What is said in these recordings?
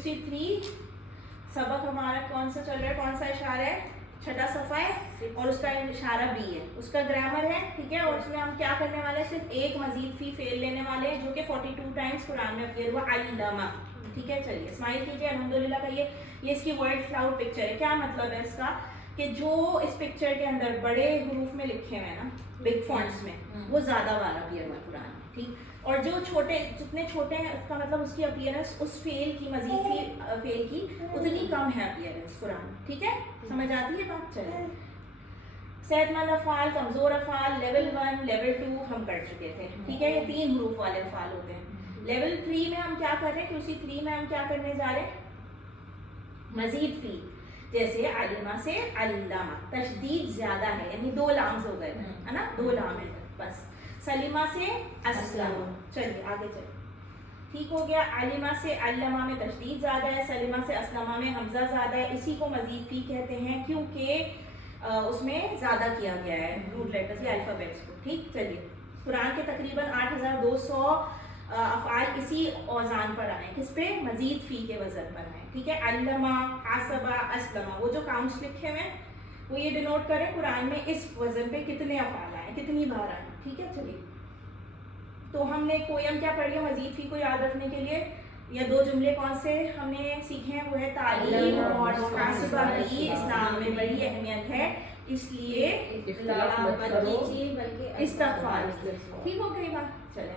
QC3 सबक हमारा कौन सा चल रहा है, कौन सा इशारा है, छठा सफ़ा है और उसका इशारा बी है, उसका ग्रामर है, ठीक है। और उसमें हम क्या करने वाले हैं, सिर्फ एक मजीद फी फेल लेने वाले हैं जो कि 42 टाइम्स कुरान में अपीयर हुआ, अल्लमा, ठीक है। चलिए स्माइल कीजिए, अल्हम्दुलिल्लाह कहिए। ये इसकी वर्ड क्लाउड पिक्चर है। क्या मतलब है इसका कि जो इस पिक्चर के अंदर बड़े हरूफ में लिखे हुए हैं ना, बिग फॉन्ट्स में, वो ज़्यादा बार अपीयर हुआ कुरान में, ठीक। और जो छोटे, जितने छोटे हैं उसका मतलब उसकी अपीयरेंस उस फेल की, मजीद फेल की उतनी कम है अपीयरेंस कुरान, ठीक है। समझ आती है बात? चलिए सेहतमंद अफ़ाल, कमज़ोर अफ़ाल, लेवल 1 लेवल 2 हम कर चुके थे, ठीक है। ये 3 हरूफ वाले अफ़ाल होते हैं। लेवल 3 में हम क्या कर रहे हैं, QC3 में हम क्या करने जा रहे हैं, मजीद फी, जैसे अलिमा से अल्लामा, तशदीद ज्यादा है, यानी 2 लाम्स हो गए, है ना, 2 लाम है बस। सलीमा से अस्लम, चलिए आगे चलिए, ठीक हो गया। अलिमा से अल्लामा में तशदीद ज्यादा है, सलीमा से अस्लमा में हमजा ज्यादा है। इसी को मजीद फी कहते हैं क्योंकि उसमें ज्यादा किया गया है रूट लेटर्स या अल्फाबेट्स को, ठीक। चलिए कुरान के तकरीबन 8200 अफ़आल इसी औज़ान पर आए, किस पे, मजीद फी के वज़न पर आए, ठीक है। अल्लमा, आसबा, अस्लमा, वो जो काउंट्स लिखे हुए हैं वो ये डिनोट करें कुरान में इस वज़न पे कितने अफ़आल आए, कितनी बार आए, ठीक है। चलिए तो हमने पोयम क्या पढ़ी है मजीद फी को याद रखने के लिए, या 2 जुमले कौन से हमने सीखे हैं, वो है तालीम और मुहासबा की इस्लाम में बड़ी अहमियत है, इसलिए इस्तग़फ़ार, ठीक हो गई बात। चले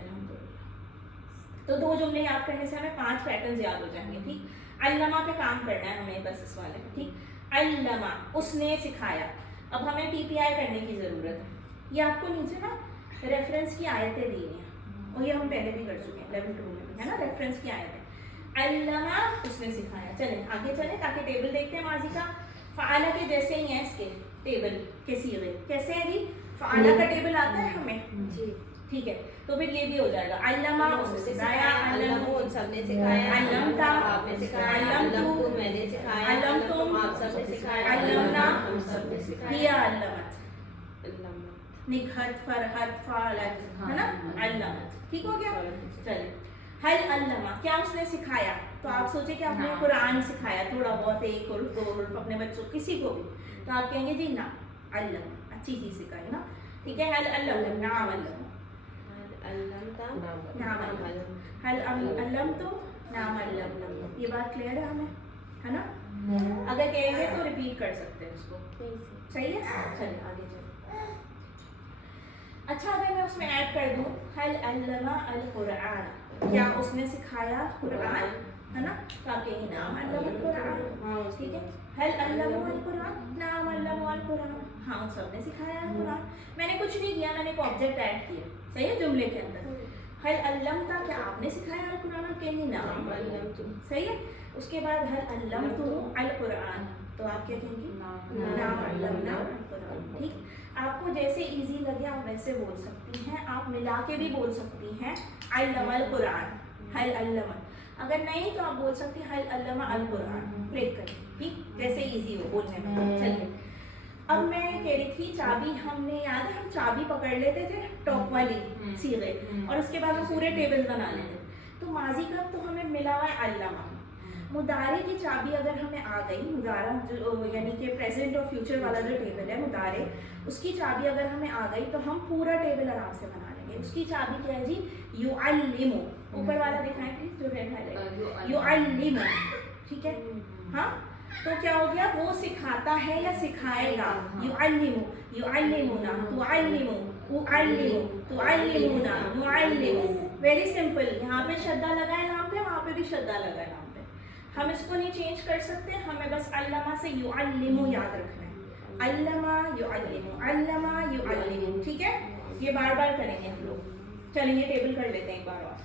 तो 2 जुमले याद करने से हमें 5 पैटर्न्स याद हो जाएंगे, ठीक। अल्लमा पे काम करना है हमें बस इस वाले में, ठीक। अल्लमा, उसने सिखाया। अब हमें PPI करने की ज़रूरत है। ये आपको नीचे ना रेफरेंस की आयतें दी हैं और ये हम पहले भी कर चुके हैं लेवल 2 में, है ना, रेफरेंस की आयतें। अल्लमा, उसने सिखाया। चलें आगे चलें ताकि टेबल देखते हैं माजी का। फ़आला के जैसे ही हैं इसके टेबल के सीगे, कैसे है जी, फ़आला का टेबल आता है हमें जी, ठीक है। तो फिर ये भी हो जाएगा, अल्लमा उसने सिखाया, अल्लमू सबने सिखाया, अल्लमता आपने सिखाया, अल्लमतु मैंने सिखाया, अल्लमतुम आप सबने सिखाया, अल्लमना हम सबने सिखाया, हिया अल्लमत, निखत फरहत फालत, है ना, अल्लमत, ठीक हो गया। चलिए हल अल्लमा, क्या उसने सिखाया, तो आप सोचे कि आपने कुरान सिखाया थोड़ा बहुत, 1 और 2 और अपने बच्चों किसी को भी, तो आप कहेंगे जी ना, अल्लम अच्छी चीज़ सिखाई ना, ठीक है। हल अल्लम, नाम अल्लम, हल अल्लम तो नाम अल्लम, ये बात क्लियर है हमें, है ना। अगर कहेंगे तो रिपीट कर सकते हैं उसको, सही है। चलिए आगे चलिए। अच्छा अगर मैं उसमें ऐड कर दूँ हल अल्लमा अल कुरान, क्या उसने सिखाया कुरान, है ना, तो आप कहेंगे नाम अल्लम अल कुरान, ठीक है। हल अल्लम अल कुरान, नाम अल्लम अल कुरान, हाँ उन सब ने सिखाया कुरान, मैंने कुछ नहीं किया, मैंने एक ऑब्जेक्ट ऐड किया, सही है, जुमले के अंदर। हल अल्लम था, क्या आपने सिखाया अल कुरान, आप कहेंगे नाम अल्लम तुम, सही है। उसके बाद हल अल्लम तुम अल कुरान, तो आप क्या कहेंगे, नाम अल्लम ना अल कुरान, ठीक। आपको जैसे इजी लगे आप वैसे बोल सकती हैं, आप मिला के भी बोल सकती हैं अल्लम अल कुरान, हल अल्लम, अगर नहीं तो आप बोल सकती हैं हल अल्लम अल कुरान, ब्रेक करें, ठीक, जैसे इजी हो बोलने में। चलिए अब मैं कह रही थी चाबी, हमने याद है हम चाबी पकड़ लेते थे टॉप वाली सीधे और उसके बाद हम पूरे टेबल बना लेते थे, तो माजी का तो हमें मिला हुआ है अल्लमा। मुदारे की चाबी अगर हमें आ गई, मुदारा जो यानी कि प्रेजेंट और फ्यूचर वाला जो टेबल है मुदारे, उसकी चाबी अगर हमें आ गई तो हम पूरा टेबल आराम से बना लेंगे। उसकी चाबी क्या है जी, युअल्लिमु, ऊपर वाला दिखाएं प्लीज जो रेड हाईलाइट, युअल्लिमु, ठीक है। हाँ तो क्या हो गया, वो सिखाता है या सिखाएगा, युअल्लिमु, युअल्लिमुना, तुअल्लिमु, उअल्लिमु, तुअल्लिमुना, नुअल्लिमु, वेरी सिंपल। यहाँ पे शद्दा लगा है नाम पे, वहाँ पे भी शद्दा लगा है नाम पे, हम इसको नहीं चेंज कर सकते, हमें बस अल्लमा से युअल्लिमु याद रखना है, अल्लमा युअल्लिमु, अल्लमा युअल्लिमु, ठीक है। ये बार बार करेंगे हम लोग। चलिए ये टेबल कर लेते हैं एक बार और,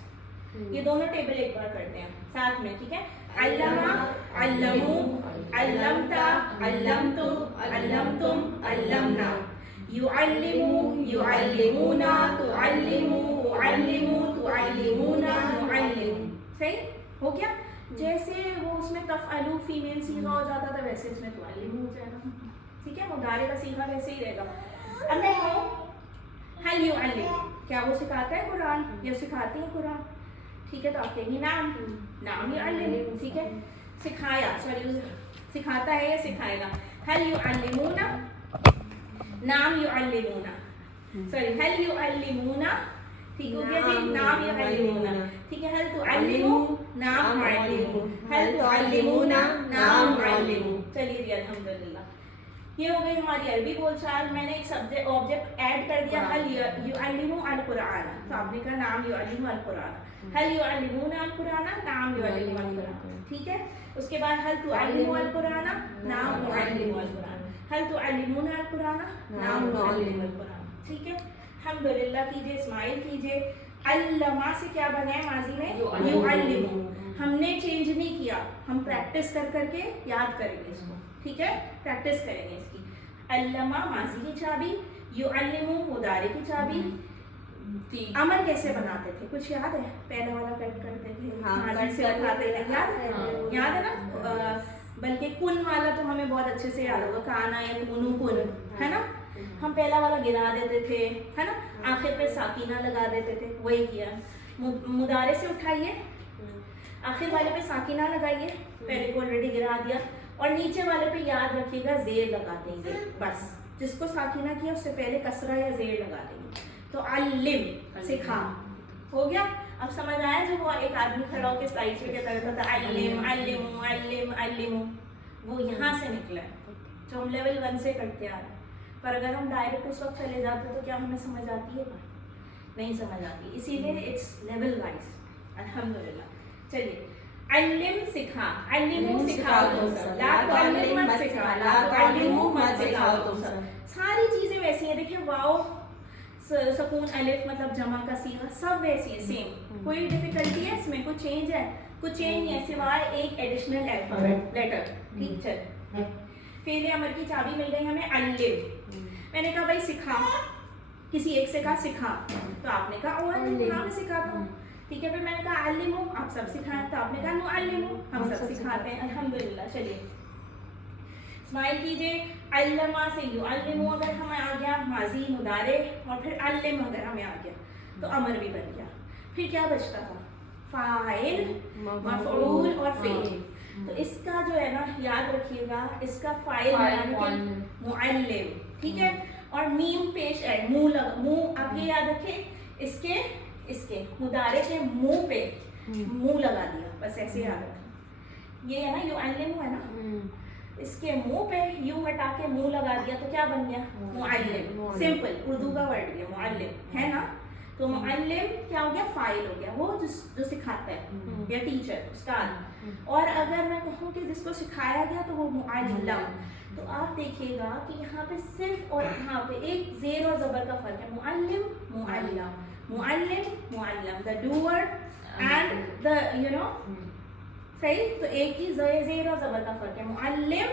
ये दोनों टेबल एक बार करते हैं साथ में, ठीक है। अल्लमा, अल्लमू, अल्लमता, अल्लमतु, अल्लमतुम, अल्लमना, युअल्लिमु, युअल्लिमुना, तुअल्लिमु, उअल्लिमु, तुअल्लिमुना, नुअल्लिमु, सही हो गया। जैसे वो उसमें तफ़अलु फीमेल सीगा हो जाता था वैसे इसमें तुअल्लिमु हो जाएगा, ठीक है। मुदारे का सीगा वैसे ही रहेगा। अब मैं कहूँ हल युअल्लिमु, क्या वो सिखाता है कुरान या सिखाती है कुरान, ٹھیک ہے, تو آپ کہیں گے نام, نام یعلم, ٹھیک ہے. سکھایا, سوری سکھاتا ہے یا سکھائے گا, هل يعلمون, نام یعلمون, سوری هل يعلمون, ٹھیک ہو گیا جی, نام یعلمون, ٹھیک ہے. هل تعلموا, نام معلمو, هل تعلمون, نام معلمو. چلیے جی الحمدللہ, یہ ہو گئی ہماری عربی بول چال. میں نے ایک سبجیکٹ آبجیکٹ ایڈ کر دیا, هل يعلم القرآن, تو آپ نے کہا نام يعلم القرآن, هل يعلمون القرآن, نام يعلم القرآن, ٹھیک ہے. اس کے بعد هل تعلم القرآن, نام معلم القرآن, هل تعلمون القرآن, نام معلم القرآن, ٹھیک ہے. الحمدللہ کیجیے, اسمائل کیجیے. علما سے کیا بنا ہے ماضی میں, یعلم. ہم نے چینج نہیں کیا, ہم پریکٹس کر کر کے یاد کریں گے اس کو, ٹھیک ہے, پریکٹس کریں گے اس کی. علما ماضی کی چابی, یعلم مضارع کی چابی. امر کیسے بناتے تھے کچھ یاد ہے؟ پہلا والا کٹ کرتے تھے, ماضی سے اٹھاتے تھے, یاد ہے, یاد ہے نا. بلکہ کن والا تو ہمیں بہت اچھے سے یاد ہوگا, کانا یا کونو کن, ہے نا. ہم پہلا والا گرا دیتے تھے, ہے نا, آخر پہ ساکینہ لگا دیتے تھے, وہی کیا. مضارع سے اٹھائیے, آخر والے پہ ساکینہ لگائیے, پہلے کو آلریڈی گرا دیا, اور نیچے والے پہ یاد رکھیے گا زیر لگا دیں گے بس. جس کو ساکینہ کیا اس سے پہلے کسرہ یا زیر لگا دیں گے. تو علم, سکھا, ہو گیا. اب سمجھ آیا جو وہ ایک آدمی کھڑا ہو کے سلائڈ پہ کہتا تھا علم علم علم علم, وہ یہاں سے نکلا ہے جو ہم لیول 1 سے کرتے آ رہے ہیں. پر اگر ہم ڈائریکٹ اس وقت چلے جاتے تو کیا ہمیں سمجھ آتی ہے؟ نہیں سمجھ آتی, اسی لیے اٹس لیول وائز. الحمدللہ. چلیے, علم سکھا, علمو سکھاؤ تم سب, لا تعلم مت سکھا, لا تعلمو مت سکھاؤ تم سب. ساری چیزیں ویسی ہیں, دیکھیں واؤ سکون الف مطلب جمع کا صیغہ سب ویسی ہے, سیم. کوئی ڈیفیکلٹی ہے اس میں, کوئی چینج ہے؟ کچھ چینج نہیں ہے سوائے ایک ایڈیشنل الفابیٹ لیٹر. ٹھیک, چل. فعل امر کی چابی مل گئی ہمیں علم. میں نے کہا بھائی سکھا, کسی ایک سے کہا سکھا, تو آپ نے کہا اعلم, ہاں میں سکھاتا ہوں, ٹھیک ہے. پھر میں نے کہا علمو, آپ سب سکھائیں, تو آپ نے کہا نعلمو, ہم سب سکھاتے ہیں. الحمدللہ. چلیے اسمائل کیجیے. علما سے یعلمو اگر ہمیں آ گیا ماضی مضارع, اور پھر علم اگر ہمیں آ گیا تو امر بھی بن گیا. پھر کیا بچتا تھا؟ فاعل, مفعول اور فعل. تو اس کا جو ہے نا یاد رکھیے گا, اس کا فاعل معلم, ٹھیک ہے. اور میم پیش ہے, منہ, آپ یہ یاد رکھیں, اس کے مضارع کے منہ پہ منہ لگا دیا, بس ایسے یاد رکھیں. یہ ہے نا یعلم ہے نا, اس کے منہ پہ یوں ہٹا کے منہ لگا دیا تو کیا بن گیا؟ معلم. سمپل اردو کا ورڈ گیا معلم, ہے نا. تو معلم کیا ہو گیا؟ فاعل ہو گیا, وہ جو سکھاتا ہے یا ٹیچر, استاد. اور اگر میں کہوں کہ جس کو سکھایا گیا تو وہ معلم. تو آپ دیکھیے گا کہ یہاں پہ صرف اور یہاں پہ ایک زیر اور زبر کا فرق ہے. معلم معلم, معلم معلم, the doer and the صحیح. تو ایک ہی زیر اور زبر کا فرق ہے. معلم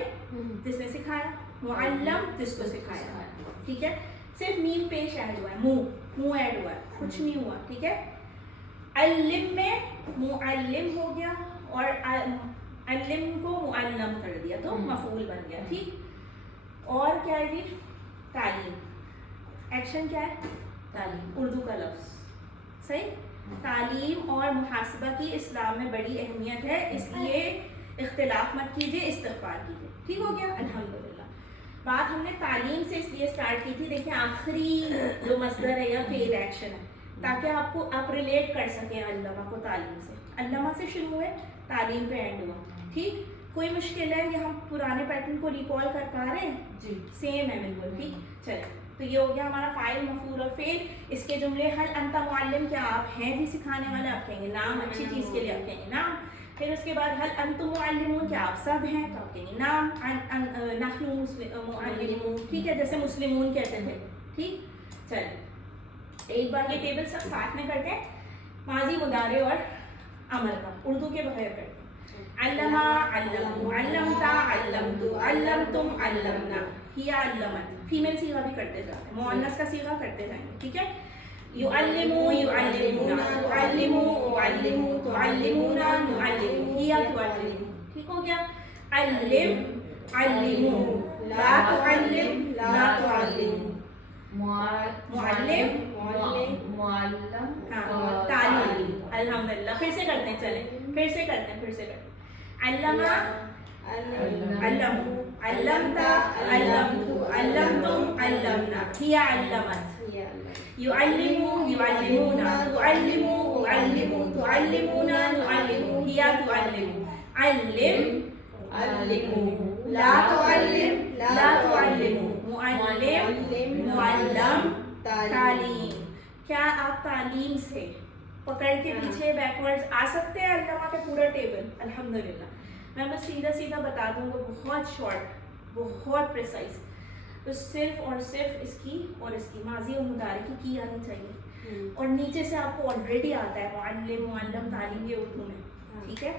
جس نے سکھایا, معلم جس کو سکھایا, ٹھیک ہے. صرف میم پیش ایڈ ہوا ہے, منہ ایڈ ہوا ہے, کچھ نہیں ہوا, ٹھیک ہے. علم میں معلم ہو گیا اور علم کو معلم کر دیا تو مفعول بن گیا, ٹھیک. اور کیا ہے جی؟ تعلیم. ایکشن کیا ہے؟ تعلیم, اردو کا لفظ, صحیح. تعلیم اور محاسبہ کی اسلام میں بڑی اہمیت ہے, اس لیے اختلاف مت کیجیے, استغفار کیجیے. ٹھیک ہو گیا. الحمدللہ. بات ہم نے تعلیم سے اس لیے اسٹارٹ کی تھی, دیکھیں آخری جو مصدر ہے یا فعل ایکشن ہے, تاکہ آپ ریلیٹ کر سکیں علامہ کو تعلیم سے. علامہ سے شروع ہوئے, تعلیم پہ اینڈ ہوا, ٹھیک. کوئی مشکل ہے یا ہم پرانے پیٹرن کو ریکال کر پا رہے ہیں؟ جی سیم ہے بالکل, ٹھیک. چلیں, تو یہ ہو گیا ہمارا فاعل, مفعول اور فعل. اس کے جملے, ہل انت معلم, کیا آپ ہیں بھی سکھانے والے؟ آپ کہیں گے نام, اچھی چیز کے لیے آپ کہیں گے نام. پھر اس کے بعد ہل انتم معلمون, کیا آپ سب ہیں؟ تو آپ کہیں گے نام. نحن معلمون, ٹھیک ہے, جیسے مسلمون کہتے تھے, ٹھیک. چلیں ایک بار یہ ٹیبل سب ساتھ میں کرتے ہیں, ماضی مضارع اور امر کا, اردو کے بغیر کرتے ہیں. علما علمو, علمتا علمتو, علمتم علمنا, ہیا علمت. فیمیل صیغہ بھی کرتے جاتے ہیں, مؤنث کا صیغہ کرتے جائیں گے, ٹھیک ہے. یعلمو یعلمونا, تعلمو اعلمو, تعلمونا نعلم, ہیا تعلم. ٹھیک ہو گیا. علم علمو, لا تعلم لا تعلم, معلم मुअल्लम तालीम, अल्हम्दुलिल्लाह। फिर से करते हैं, चले फिर से करते हैं। अल्लमा, अल्लमू, अल्लमता, अल्लमतु, अल्लमतुम, अल्लमना, हिया अल्लमत, युअल्लिमु, युअल्लिमूना, तुअल्लिमु, उअल्लिमु, तुअल्लिमूना, नुअल्लिमु, हिया तुअल्लिमु, अल्लिम, अल्लिमू, ला तुअल्लिम, ला तुअल्लिमू, मुअल्लिम, मुअल्लम, तालीम। क्या आप तालीम से पकड़ के पीछे बैकवर्ड्स आ सकते हैं अल्लमा के पूरा टेबल? अल्हम्दुलिल्लाह। मैं बस सीधा सीधा बता दूंगा, बहुत शॉर्ट, बहुत प्रिसाइज। तो सिर्फ और सिर्फ इसकी और इसकी माजी और मुदारे की आनी चाहिए, और नीचे से आपको ऑलरेडी आता है मुअल्लिम, मुअल्लम, तालीम, ये उर्दू में, ठीक है?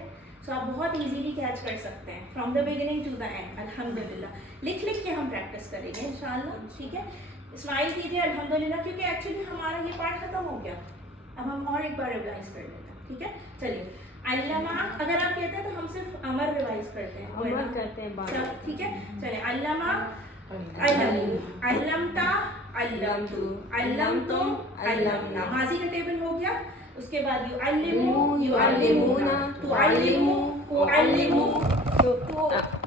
सो आप बहुत इजीली कैच कर सकते हैं from the beginning to the end. अल्हम्दुलिल्लाह। लिख लिख के हम प्रैक्टिस करेंगे इंशाल्लाह, ठीक है? स्माइल कीजिए अल्हम्दुलिल्लाह, क्योंकि एक्चुअली हमारा ये पार्ट खत्म हो गया। अब हम और एक बार रिवाइज कर लेते हैं, ठीक है? चलिए, अल्लमा अगर आप कहते हैं तो हम सिर्फ अमर रिवाइज करते हैं, अमर करते हैं बार, ठीक है? चलिए, अल्लमा, अल्लमू, अल्लमता, अल्लमतु, अल्लमतुम, अल्लमना, माजी का टेबल हो गया। उसके बाद युअल्लिमु, युअल्लिमूना, तुअल्लिमु, उअल्लिमु,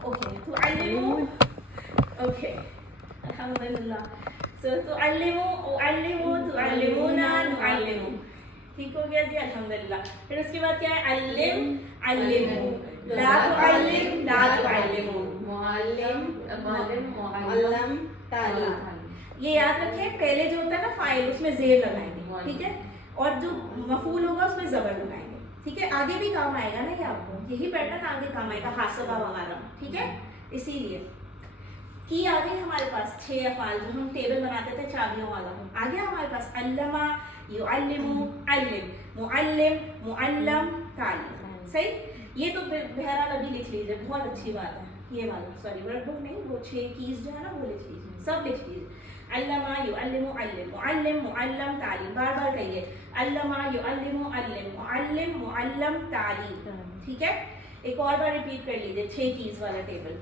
ओके, तुअल्लिमु, ओके, अल्हम्दुलिल्लाह। सो तुअल्लिमु, उअल्लिमु, तुअल्लिमूना, नुअल्लिमु, ठीक हो गया जी, अल्हम्दुलिल्लाह। फिर उसके बाद क्या है? अल्लिम, अल्लिमु, ला तुअल्लिम, ला तुअल्लिमु, मुअल्लिम, मुअल्लम, तालीम। ये याद रखें, पहले जो होता है ना फाइल, उसमें जेर लगाएंगे, ठीक है? और जो मफूल होगा उसमें जबर लगाएंगे, ठीक है? आगे भी काम आएगा ना ये आपको, यही पैटर्न आगे काम आएगा हासबा वगैरह, ठीक है? इसीलिए की आ गई हमारे पास 6 अफाल, जो हम टेबल बनाते थे चाबियों वाला, आ गया हमारे पास। अल्लमा, युअल्लिमु, अल्लिम, मुअल्लिम, मुअल्लम, तालीम। सही? ये तो बहरहाल अभी लिख लीजिए, बहुत अच्छी बात है। ये वाला, सॉरी वर्कबुक नहीं, वो 6 कीज जो है ना वो लिख लीजिए, सब लिख लीजिए। अल्लमा, युअल्लिमु, अल्लिम, मुअल्लिम, मुअल्लम, तालीम। बार बार कहिए, अल्लमा, युअल्लिमु, अल्लिम, मुअल्लिम, मुअल्लम, तालीम, ठीक है? एक और बार रिपीट कर लीजिए 6 कीज वाला टेबल।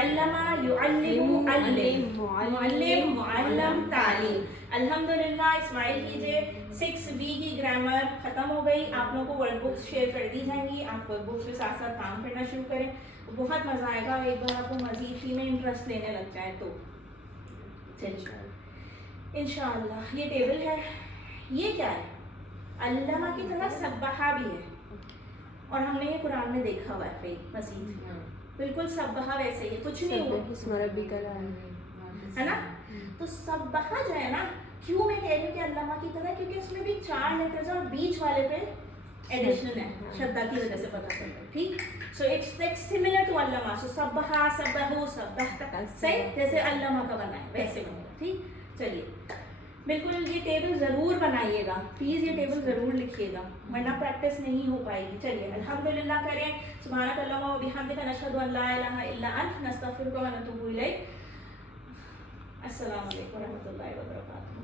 अल्लमा, युअल्लिमु, अल्लिम, मुअल्लिम, मुअल्लम, तालीम। अल्हम्दुलिल्लाह। इस्माइल कीजिए। 6B की ग्रामर खत्म हो गई, आप लोगों को वर्कबुक्स शेयर कर दी जाएंगी, आप वर्कबुक्स के साथ साथ काम करना शुरू करें, बहुत मज़ा आएगा। एक बार आपको मज़ीद फी में इंटरेस्ट लेने लग जाए तो चलिए इंशाअल्लाह। ये टेबल है, ये क्या है? अल्लमा की तरह सब्बाहा भी है, और हमने ये कुरान में देखा हुआ है फिर मज़ीद, बिल्कुल सब्बाहा वैसे ही, कुछ नहीं हुआ, है ना? तो सब्बाहा जो है ना, क्यों मैं कह रही हूँ कि अल्लमा की तरह, क्योंकि उसमें भी 4 लेटर्स और बीच वाले पे एडिशनल है, शद्दा की वजह से पता चलता है, ठीक? So it's like similar to अल्लमा। सो सब्बाहा, सब्बाहु, सब्बाहता, सही? जैसे अल्लमा का बना है वैसे बनेगा, ठीक? चलिए, बिल्कुल ये टेबल ज़रूर बनाइएगा, प्लीज़ ये टेबल ज़रूर लिखिएगा, वरना प्रैक्टिस नहीं हो पाएगी। चलिए, अल्हम्दुलिल्लाह करें। सुब्हानक अल्लाहुम्मा व बिहम्दिका नशहदु अन ला इलाहा इल्ला अंत नस्तगफिरुका व नतूबु इलैक। अस्सलामु अलैकुम व रहमतुल्लाहि व बरकातुहू।